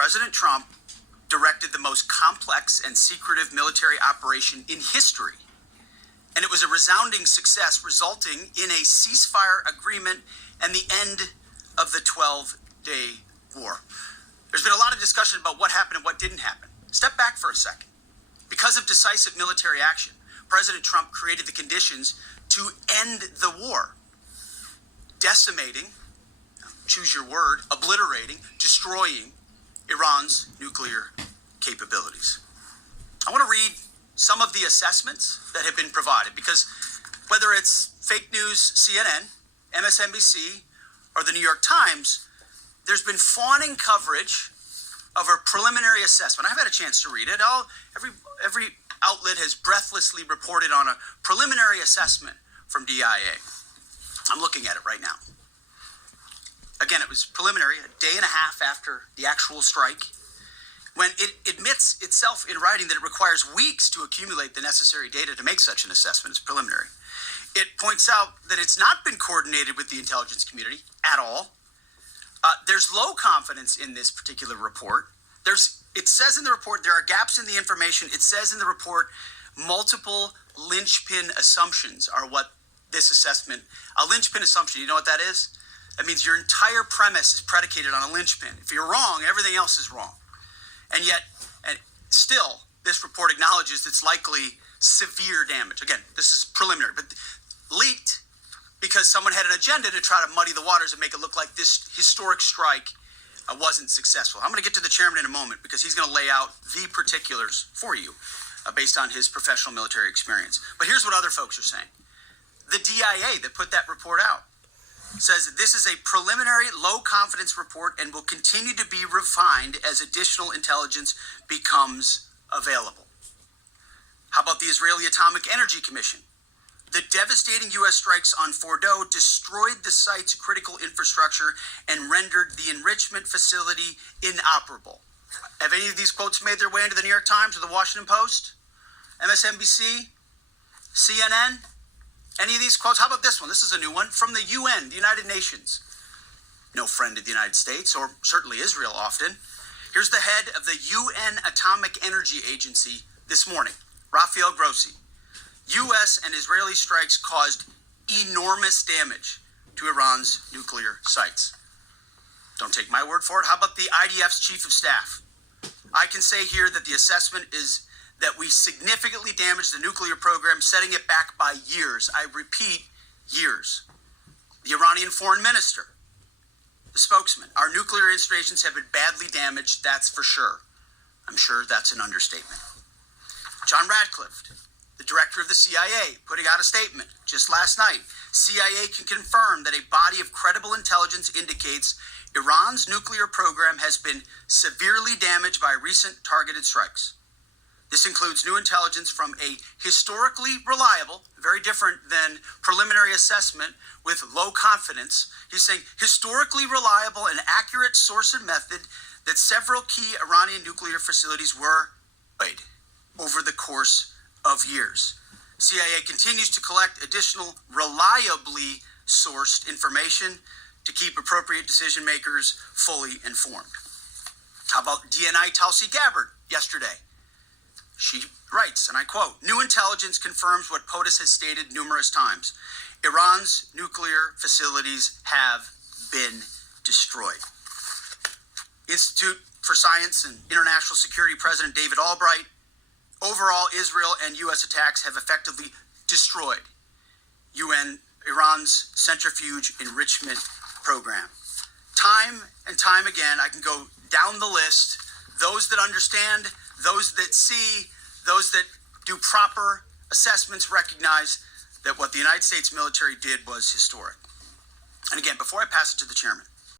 President Trump directed the most complex and secretive military operation in history. And it was a resounding success, resulting in a ceasefire agreement and the end of the 12-day war. There's been a lot of discussion about what happened and what didn't happen. Step back for a second. Because of decisive military action, President Trump created the conditions to end the war, decimating, choose your word, obliterating, destroying Iran's nuclear capabilities. I want to read some of the assessments that have been provided, because whether it's fake news, CNN, MSNBC, or the New York Times, there's been fawning coverage of a preliminary assessment. I've had a chance to read it. Every outlet has breathlessly reported on a preliminary assessment from DIA. I'm looking at it right now. Again, it was preliminary, a day and a half after the actual strike, when it admits itself in writing that it requires weeks to accumulate the necessary data to make such an assessment. It's preliminary. It points out that it's not been coordinated with the intelligence community at all. There's low confidence in this particular report. It says in the report there are gaps in the information. It says in the report multiple linchpin assumptions are what this assessment, a linchpin assumption, you know what that is? That means your entire premise is predicated on a linchpin. If you're wrong, everything else is wrong. And yet, still, this report acknowledges it's likely severe damage. Again, this is preliminary, but leaked because someone had an agenda to try to muddy the waters and make it look like this historic strike wasn't successful. I'm going to get to the chairman in a moment because he's going to lay out the particulars for you based on his professional military experience. But here's what other folks are saying. The DIA that put that report out says that this is a preliminary low-confidence report and will continue to be refined as additional intelligence becomes available. How about the Israeli Atomic Energy Commission? The devastating U.S. strikes on Fordow destroyed the site's critical infrastructure and rendered the enrichment facility inoperable. Have any of these quotes made their way into the New York Times or the Washington Post? MSNBC? CNN? Any of these quotes? How about this one? This is a new one from the UN, the United Nations. No friend of the United States, or certainly Israel often. Here's the head of the UN Atomic Energy Agency this morning, Rafael Grossi. U.S. and Israeli strikes caused enormous damage to Iran's nuclear sites. Don't take my word for it. How about the IDF's chief of staff? I can say here that the assessment is that we significantly damaged the nuclear program, setting it back by years. I repeat, years. The Iranian foreign minister, the spokesman, our nuclear installations have been badly damaged, that's for sure. I'm sure that's an understatement. John Radcliffe, the director of the CIA, putting out a statement just last night. CIA can confirm that a body of credible intelligence indicates Iran's nuclear program has been severely damaged by recent targeted strikes. This includes new intelligence from a historically reliable, very different than preliminary assessment with low confidence. He's saying historically reliable and accurate source and method that several key Iranian nuclear facilities were destroyed over the course of years. CIA continues to collect additional reliably sourced information to keep appropriate decision makers fully informed. How about DNI Tulsi Gabbard yesterday? She writes, and I quote, "New intelligence confirms what POTUS has stated numerous times. Iran's nuclear facilities have been destroyed." Institute for Science and International Security President David Albright, overall, Israel and U.S. attacks have effectively destroyed Iran's centrifuge enrichment program. Time and time again, I can go down the list. Those that understand, those that see, those that do proper assessments recognize that what the United States military did was historic. And again, before I pass it to the chairman,